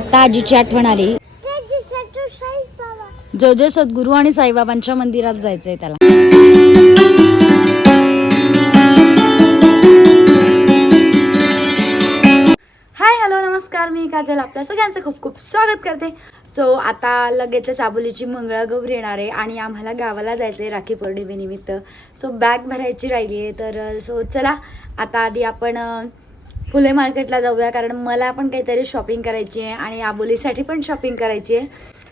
आता आजीची आठवण आली. जो जो सद्गुरू आणि साईबाबांच्या मंदिरात जायचंय त्याला. हाय हॅलो नमस्कार. मी काजल आपल्या सगळ्यांचं खूप खूप स्वागत करते. सो आता लगेचच आबोलीची मंगळागौर येणार आहे आणि आम्हाला गावाला जायचं आहे राखी पौर्णिमेनिमित्त. सो बॅग भरायची राहिली आहे तर सो चला. आता आधी आपण फुले मार्केटला जाऊया कारण मला पण काहीतरी शॉपिंग करायची आहे आणि आबोलीसाठी पण शॉपिंग करायची आहे.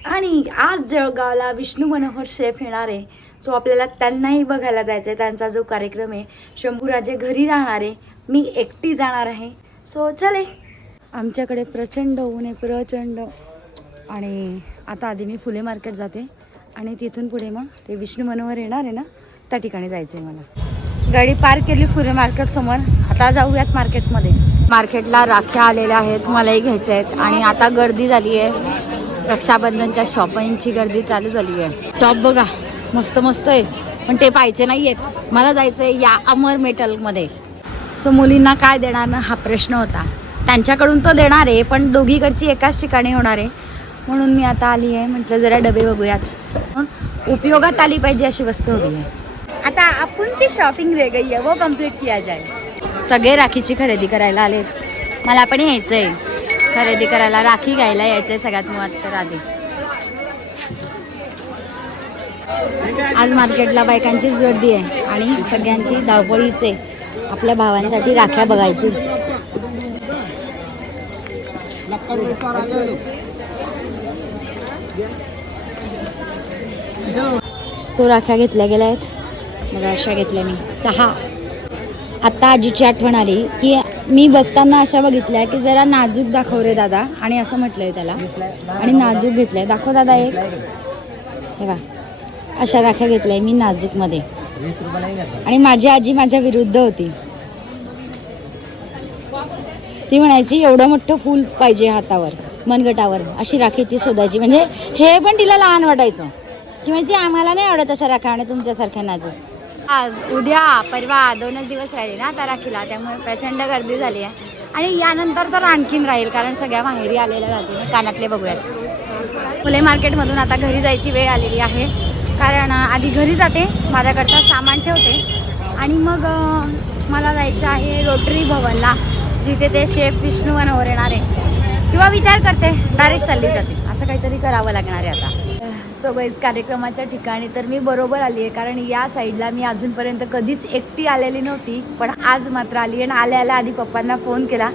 आणि आज जळगावला विष्णू मनोहर शेफ येणार आहे. सो आपल्याला त्यांनाही बघायला जायचं आहे त्यांचा जो कार्यक्रम आहे शंभूराजे घरी राहणार आहे. मी एकटी जाणार आहे. सो चले. आमच्याकडे प्रचंड ऊन आहे प्रचंड. आणि आता आधी मी फुले मार्केट जाते. आणि तिथून पुढे मग ते विष्णू मनोहर येणार आहे ना त्या ठिकाणी जायचं आहे मला. गाडी पार्क केली फुले मार्केट समोर. आता जाऊयात मार्केटमध्ये. मार्केटला राख्या आलेल्या आहेत मलाही घ्यायच्या आहेत आणि आता गर्दी झाली आहे. रक्षाबंधनच्या शॉपिंगची गर्दी चालू झाली आहे. टॉप बघा मस्त मस्त आहे. पण ते पाहिजे नाही आहेत मला जायचं आहे या अमर मेटलमध्ये. सो मुलींना काय देणार ना हा प्रश्न होता. त्यांच्याकडून तो देणार आहे पण दोघीकडची एकाच ठिकाणी होणार आहे. म्हणून मी आता आली आहे. म्हटलं जरा डबे बघूयात. उपयोगात आली पाहिजे अशी वस्तू हवी आहे. आता आपण ती शॉपिंग रे गई है वो कंप्लीट किया जाए सगळे राखीची खरेदी करायला आले मला पण यायचं आहे खरेदी करायला राखी घ्यायला यायचं आहे सगळ्यात मुळात तर आधी. आज मार्केटला बायकांचीच गर्दी आहे आणि सगळ्यांची धावपळीच आहे आपल्या भावांसाठी राख्या बघायची. सो राख्या घेतल्या गेल्या आहेत. मग अशा घेतल्या मी. सहा. आत्ता आजीची आठवण आली की मी बघताना अशा बघितल्या की जरा नाजूक दाखव रे दादा आणि असं म्हटलंय त्याला. आणि नाजूक घेतलंय. दाखव दादा एक. हे वा अशा राख्या घेतल्या मी नाजूकमध्ये. आणि माझी आजी माझ्या विरुद्ध होती. ती म्हणायची एवढं मोठं फूल पाहिजे हातावर मनगटावर. अशी राखी ती शोधायची. म्हणजे हे पण तिला लहान वाटायचं. की म्हणजे आम्हाला नाही आवडत अशा राखा आणि तुमच्यासारख्या नाजूक. आज उद्या परवा दोनच दिवस राहिले ना आता राखीला त्यामुळे प्रचंड गर्दी झाली आहे. आणि यानंतर तर आणखीन राहील कारण सगळ्या माहेरी आलेल्या जाते कानातले बघूयात. फुले मार्केटमधून आता घरी जायची वेळ आलेली आहे. कारण आधी घरी जाते माझ्याकडचं सामान ठेवते. आणि मग मला जायचं आहे रोटरी भवनला जिथे ते शेफ विष्णू मनोहर येणार आहे. किंवा विचार करते डायरेक्ट चालली जाते. असं काहीतरी करावं लागणार आहे आता. सो गाईज कार्यक्रमाच्या ठिकाणी तर मी बरोबर आली आहे कारण या साईडला मी अजूनपर्यंत कधीच एकटी आलेली नव्हती पण आज मात्र आली आणि आल्या आल्या आधी पप्पांना फोन केला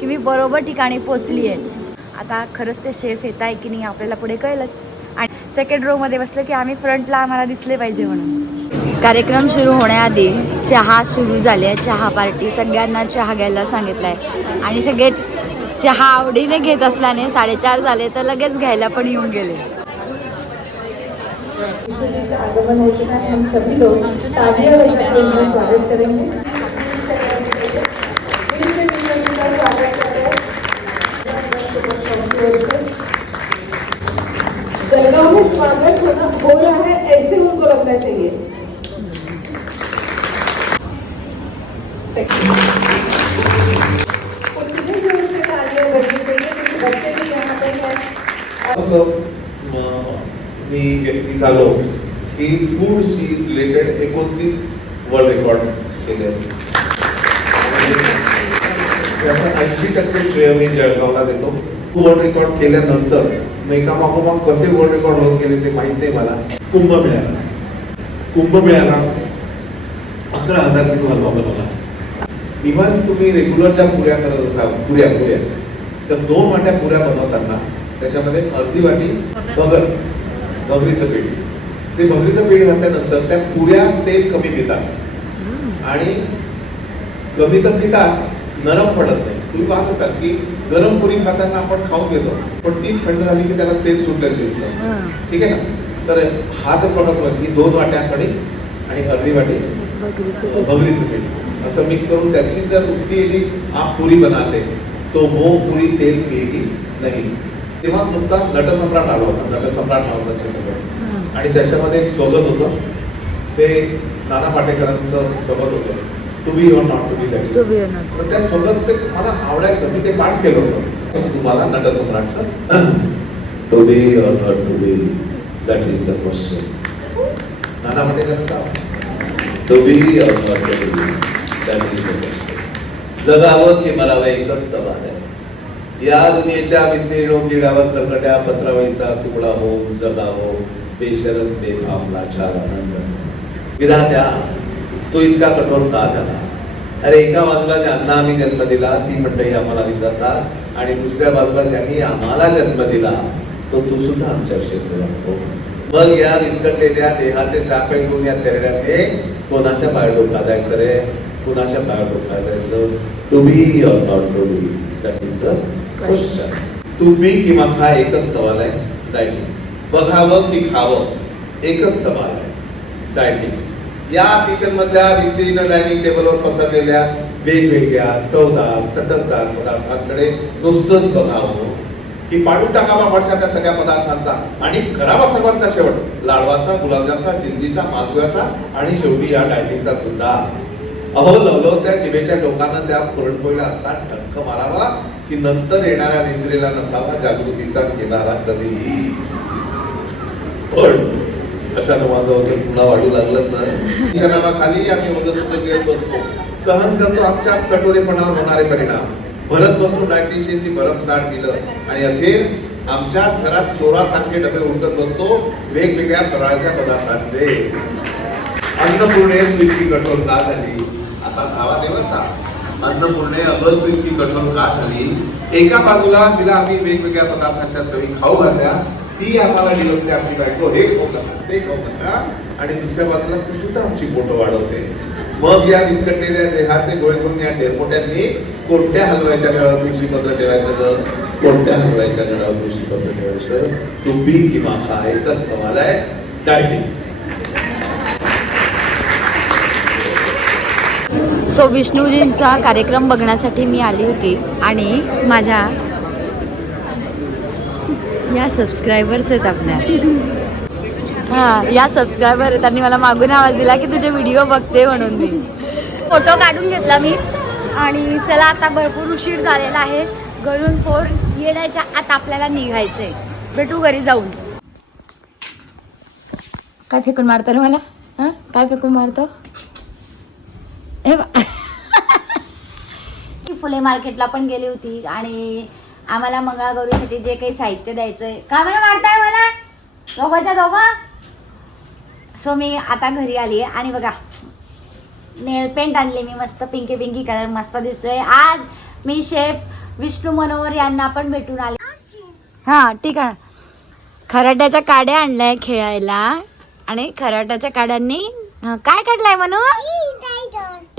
की मी बरोबर ठिकाणी पोचली आहे. आता खरंच ते शेफ येत आहे की नाही आपल्याला पुढे कळलंच. आणि सेकंड रो मध्ये बसलं की आम्ही फ्रंटला आम्हाला दिसले पाहिजे म्हणून. कार्यक्रम सुरू होण्याआधी चहा सुरू झाले चहा पार्टी सगळ्यांना चहा घ्यायला सांगितलंय. आणि सगळे चहा आवडीने घेत असल्याने साडेचार झाले तर लगेच घ्यायला पण येऊन गेले. आगमन हो चुका है हम सभी लोग तालियाँ बजाकर उनका स्वागत करेंगे। जलगांव में स्वागत होना हो रहा है ऐसे उनको लगना चाहिए ज़ोर से तालियाँ बजनी चाहिए क्योंकि बच्चे भी यहाँ पे हैं मी व्यक्ती झालो की फूडशी रिलेटेड एकोणतीस वर्ल्ड रेकॉर्ड केले. आहेत त्याचा ऐंशी टक्के श्रेय मी जळगावला देतो. वर्ल्ड रेकॉर्ड केल्यानंतर मग एकामागोमाग कसे वर्ल्ड रेकॉर्ड होत गेले ते माहीत नाही मला. कुंभमेळ्याला कुंभमेळ्याला अकरा हजार किलो हलवा बनवला. इव्हन तुम्ही रेग्युलर ज्या पुऱ्या करत असाल पुऱ्या पुऱ्या तर दोन वाट्या पुऱ्या बनवताना त्याच्यामध्ये अर्धी वाटी बगर. बगरीचं पीठ. ते बगरीचं पीठ घातल्यानंतर त्या पुऱ्या तेल कमी पितात. आणि कमी तर पितात नरम पडत नाही. तुम्ही पाहत असाल की गरम पुरी खाताना आपण खाऊन घेतो पण तीच थंड झाली की त्याला तेल सुटलेलं दिसतं. ठीक आहे ना? तर हा तर बघा की दोन वाट्या कणिक आणि अर्धी वाटी बगरीचं पीठ. असं मिक्स करून त्याची जर उसकी यदि आप पुरी बनाते तो वो पुरी तेल पिएगी नाही. तेव्हाच नुकता नटसम्राट आला होता नटसम्राट नावाचा चित्रपट. आणि त्याच्यामध्ये एक स्वगत होतं. ते नाना पाटेकरांचं स्वगत होतं. To be or not to be that तर त्या स्वगत ते मला आवडायचं. मी ते पाठ केलं होतं. तुम्हाला नटसम्राटचं. To be or not to be that is the question Nana Patekar का to be or not to be that is the question जगावं की मरावं एकच सवाल आहे. या दुनियेच्या विस्तीर्ण किड्यावर खरकट्या पत्रावळीचा तुकडा हो जगावं बेशरम बेफाम लाचार आनंद. विधात्या तो इतका कठोर का झाला? अरे एका बाजूला ज्यांना आम्ही जन्म दिला ती मंडळी आम्हाला विसरतात आणि दुसऱ्या बाजूला ज्यांनी आम्हाला जन्म दिला तो तू सुद्धा आमच्याविषयी असं मग या विस्कटलेल्या देहाचे साखळी घेऊन या तेरड्यातले कोणाच्या पाय डोकादायचं रे? कुणाच्या पाय डोकादायचं to be or not to be that is a तुम्ही किंवा हा एकच सवाल आहे डायटिंग बघावं की खावं एकच सवाल आहे डायटिंग या किचन मधल्या विस्तीर्ण डायनिंग टेबलवर पसरलेल्या वेगवेगळ्या चवदार चटकदार पदार्थांकडे नुसतंच बघावं की पाडून टाकावा पडशा त्या सगळ्या पदार्थांचा आणि करावा सर्वांचा शेवट. लाडवाचा गुलाबजामचा चिंदीचा मालगुळ्याचा आणि शेवटी या डायटिंगचा सुद्धा अहो लवलव त्या जिभेच्या टोकानं त्या पुरणपोळीला असतात टक्क मारावा की नंतर येणाऱ्या निंद्रेला नसावा जागृतीचा किनारा कधीही. पण अशा माझं वजन पुन्हा वाढू लागलं तर? तिच्या नावाखाली आम्ही मदत घेत बसतो. सहन करतो आमच्या चटोरेपणावर होणारे परिणाम. भरत बसून डायटिशियनची भरमसाठ दिलं आणि अखेर आमच्याच घरात चोरासारखे डबे उडकत बसतो वेगवेगळ्या फराळाच्या पदार्थांचे. अन्नपूर्णे तू कठोर का झाली? आता धावा देवाचा. अन्नपूर्णे अगं तू कठोर का झाली? एका बाजूला तिला आम्ही वेगवेगळ्या पदार्थांच्या चवी खाऊ घातल्या. ती आम्हाला दिवसते आमची बायको हे खाऊ नका ते खाऊ नका आणि दुसऱ्या बाजूला ती सुद्धा आमची पोटं वाढवते. मग या विस्कटलेल्या देहाचे गोळे करून या डेरपोट्यांनी कोणत्या हलवायच्या घरावर तुळशी पत्र ठेवायचं ग? कोणत्या हलवायच्या घरावर तुळशी पत्र ठेवायचं? तू किंवा खा एकच सवाल आहे. डायटिंग. सो विष्णूजींचा कार्यक्रम बघण्यासाठी मी आली होती आणि माझ्या या सबस्क्रायबर्स आहेत आपल्या. हां या सबस्क्रायबर त्यांनी मला मागून आवाज दिला की तुझे व्हिडिओ बघते म्हणून मी. फोटो काढून घेतला मी. आणि चला आता भरपूर उशीर झालेला आहे. घरून फोर येण्याच्या आता आपल्याला निघायचंय. भेटू घरी जाऊन. काय फेकून मारतो रे मला? हां? काय फेकून मारतो? हे ती फुले मार्केटला पण गेली होती आणि आम्हाला मंगळागौरीसाठी जे काही साहित्य द्यायचंय. का बरं मारताय मला? दोघांच्या दोघं? सो मी आता घरी आली आहे आणि बघा नेल पेंट आणली मी मस्त पिंकी पिंकी कलर मस्त दिसतोय. आज मी शेफ विष्णू मनोहर यांना पण भेटून आले. हां ठीक आहे. खराट्याच्या काड्या आणल्या खेळायला. आणि खराट्याच्या काड्यांनी काय काढलाय म्हणून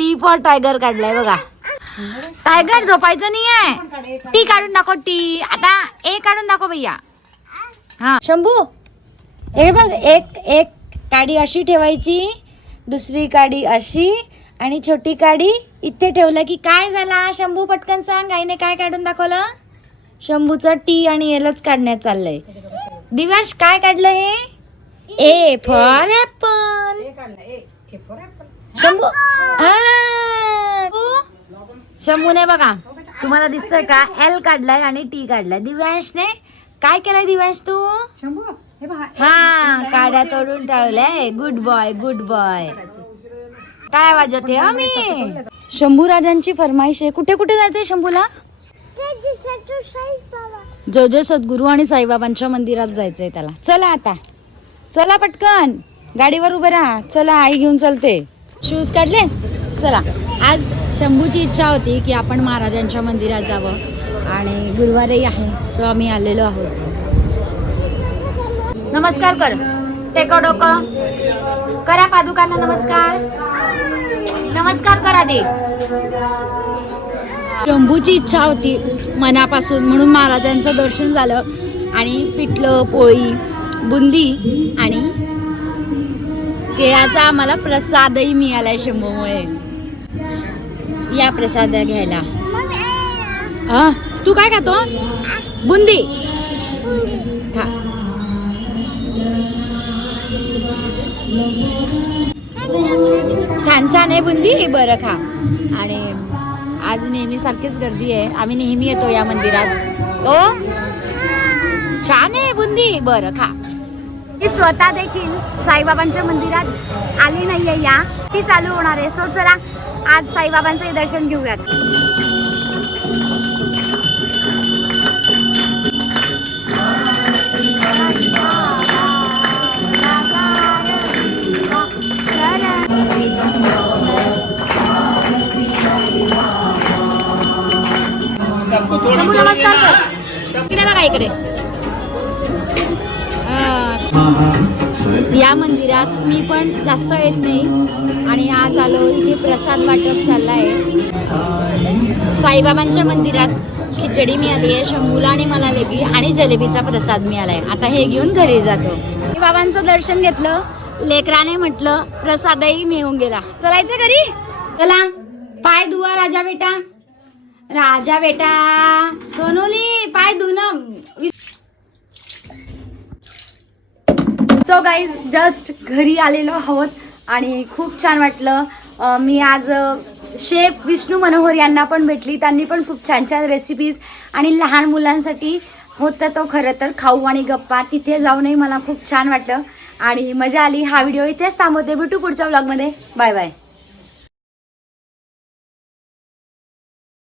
टी फॉर टायगर काढलाय बघा. टायगर झोपायचं नाही आहे टी काढून दाखव टी आता ए काढून दाखव भैया. हा. शंभू हे बघ एक एक काडी अशी ठेवायची दुसरी काडी अशी आणि छोटी काडी इथे ठेवलं की काय झाला? शंभू पटकन सांग आईने काय काढून दाखवलं? शंभूचं टी आणि एलच काढण्यात चाललंय. दिवाश काय काढलं हे? A for apple Shambhu. हा. शंभूने बघा. तुम्हाला दिसतंय का? एल काढलाय आणि टी काढलाय. दिव्यांशने काय केलंय दिव्यांश तू? हा काड्या तोडून ठेवलंय. गुड बॉय गुड बॉय काय वाजवते आम्ही शंभू राजांची फरमाईश आहे. कुठे कुठे जायचंय शंभूला? जो जो सद्गुरू आणि साईबाबांच्या मंदिरात जायचंय त्याला. चला आता. चला पटकन. गाडीवर उभे राहा. चला आई घेऊन चलते. शूज काढले? चला. आज शंभूची इच्छा होती की आपण महाराजांच्या मंदिरात जावं आणि गुरुवारही आहे सो आम्ही आलेलो आहोत. नमस्कार कर. टेको डोकं. करा पादुकांना नमस्कार. नमस्कार करा दे शंभूची इच्छा होती मनापासून म्हणून महाराजांचं दर्शन झालं आणि पिठलं पोळी बुंदी आणि केळाचा आम्हाला प्रसादही मिळालाय शंभूमुळे. या प्रसाद घ्यायला. हा तू काय खातो? बुंदी. खा. छान छान आहे बुंदी. बरं खा. आणि आज नेहमीसारखीच गर्दी आहे. आम्ही नेहमी येतो या मंदिरात. ओ छान आहे बुंदी. बरं खा. मी स्वतः देखील साईबाबांच्या मंदिरात आली नाहीये या. ती चालू होणार आहे. सो चला आज साईबाबांचे दर्शन घेऊयात. नमस्कार इकडे बघा इकडे. या मंदिरात मी पण जास्त येत नाही. आणि आज आलो इथे प्रसाद वाटप चालला आहे साईबाबांच्या मंदिरात खिचडी मिळाली आहे शंभूला आणि मला वेगळी आणि जलेबीचा प्रसाद मिळाला आहे आता हे घेऊन घरी जातो. बाबांचं दर्शन घेतलं लेकराने म्हटलं प्रसादही मिळून गेला. चलायचं घरी? चला. पाय धुवा राजा बेटा. राजा बेटा. सोनोली पाय धुणं. सो गाईज जस्ट घरी आलेलो आहोत आणि खूप छान वाटलं. मी आज शेफ विष्णू मनोहर यांना पण भेटली. त्यांनी पण खूप छान छान रेसिपीज आणि लहान मुलांसाठी होतं तो खरं तर खाऊ आणि गप्पा. तिथे जाऊनही मला खूप छान वाटलं. आणि मजा आली. हा व्हिडिओ इथेच थांबवते. भेटू पुढच्या ब्लॉगमध्ये बाय बाय